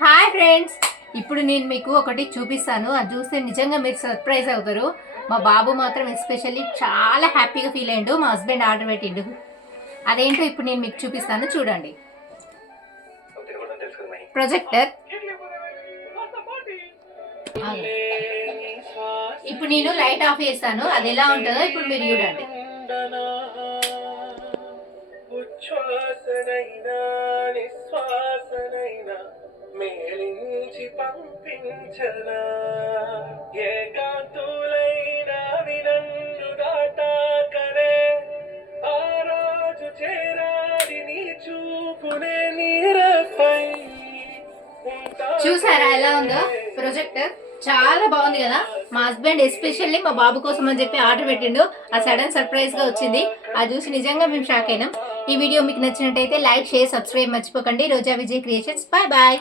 Hi friends, ఇప్పుడు నేను మీకు ఒకటి చూపిస్తాను. అది చూస్తే నిజంగా మీరు సర్ప్రైజ్ అవుతారు. మా బాబు మాత్రం ఎస్పెషల్లీ చాలా హ్యాపీగా ఫీల్ అయ్యిండు. మా హస్బెండ్ ఆర్డర్ పెట్టిండు. అదేంటో ఇప్పుడు నేను మీకు చూపిస్తాను, చూడండి. ప్రొజెక్టర్. ఇప్పుడు నేను లైట్ ఆఫ్ చేస్తాను. అది ఎలా ఉంటుందో ఇప్పుడు మీరు చూడండి. మేలించి పంపించనా ఏకాంతులైన వినందు దాటాకరే ఆ రాజు చేరాలి నీ చూపునే నీరపై. చూసారా ఎలా ఉందో ప్రొజెక్టర్? చాలా బాగుంది కదా. మా హస్బెండ్ ఎస్పెషల్లీ మా బాబు కోసం అని చెప్పి ఆర్డర్ పెట్టిండు. ఆ సడన్ సర్ప్రైజ్ గా వచ్చింది. అది చూసి నిజంగా మేము షాక్ అయినాం. ఈ వీడియో మీకు నచ్చినట్టయితే లైక్, షేర్, సబ్స్క్రైబ్ మర్చిపోకండి. Roja Vijay creations. Bye bye.